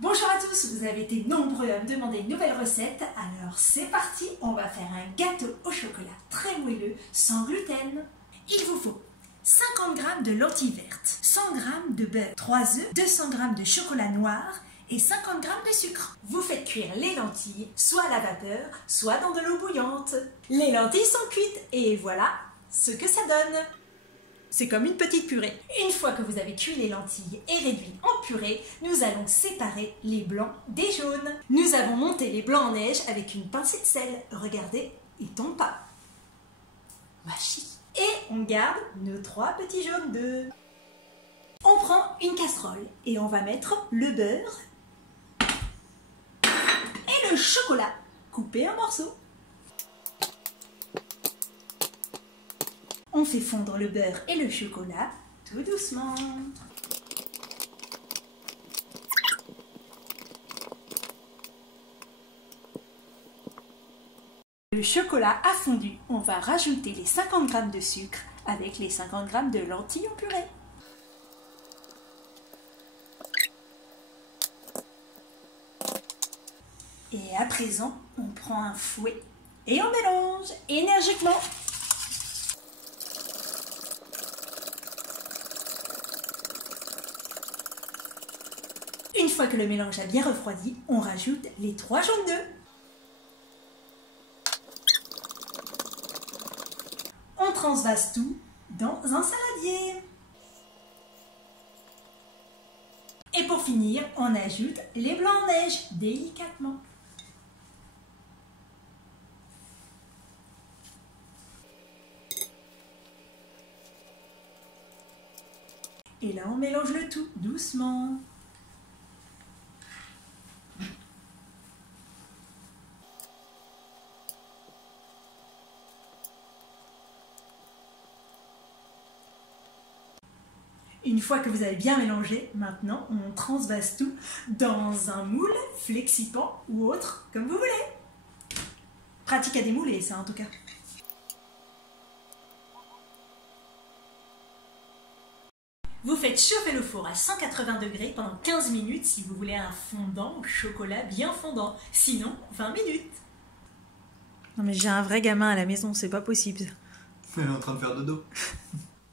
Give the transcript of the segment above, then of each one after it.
Bonjour à tous, vous avez été nombreux à me demander une nouvelle recette, alors c'est parti, on va faire un gâteau au chocolat très moelleux, sans gluten. Il vous faut 50 g de lentilles vertes, 100 g de beurre, 3 œufs, 200 g de chocolat noir et 50 g de sucre. Vous faites cuire les lentilles, soit à la vapeur, soit dans de l'eau bouillante. Les lentilles sont cuites et voilà ce que ça donne. C'est comme une petite purée. Une fois que vous avez cuit les lentilles et réduit en purée, nous allons séparer les blancs des jaunes. Nous avons monté les blancs en neige avec une pincée de sel. Regardez, ils ne tombent pas. Wachi. Et on garde nos 3 petits jaunes d'œufs. On prend une casserole et on va mettre le beurre et le chocolat coupé en morceaux. On fait fondre le beurre et le chocolat tout doucement. Le chocolat a fondu, on va rajouter les 50 g de sucre avec les 50 g de lentilles en purée. Et à présent, on prend un fouet et on mélange énergiquement. Une fois que le mélange a bien refroidi, on rajoute les 3 jaunes d'œufs. On transvase tout dans un saladier. Et pour finir, on ajoute les blancs en neige délicatement. Et là, on mélange le tout doucement. Une fois que vous avez bien mélangé, maintenant on transvase tout dans un moule flexipant ou autre, comme vous voulez. Pratique à démouler, ça en tout cas. Vous faites chauffer le four à 180 degrés pendant 15 minutes si vous voulez un fondant au chocolat bien fondant. Sinon, 20 minutes. Non mais j'ai un vrai gamin à la maison, c'est pas possible. Elle est en train de faire dodo.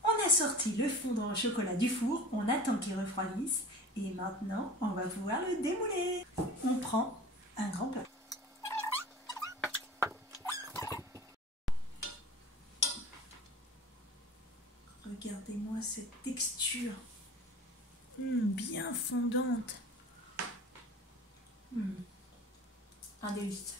On a sorti le fondant au chocolat du four, on attend qu'il refroidisse et maintenant on va pouvoir le démouler. On prend un grand plat. Regardez-moi cette texture, bien fondante. Un délice.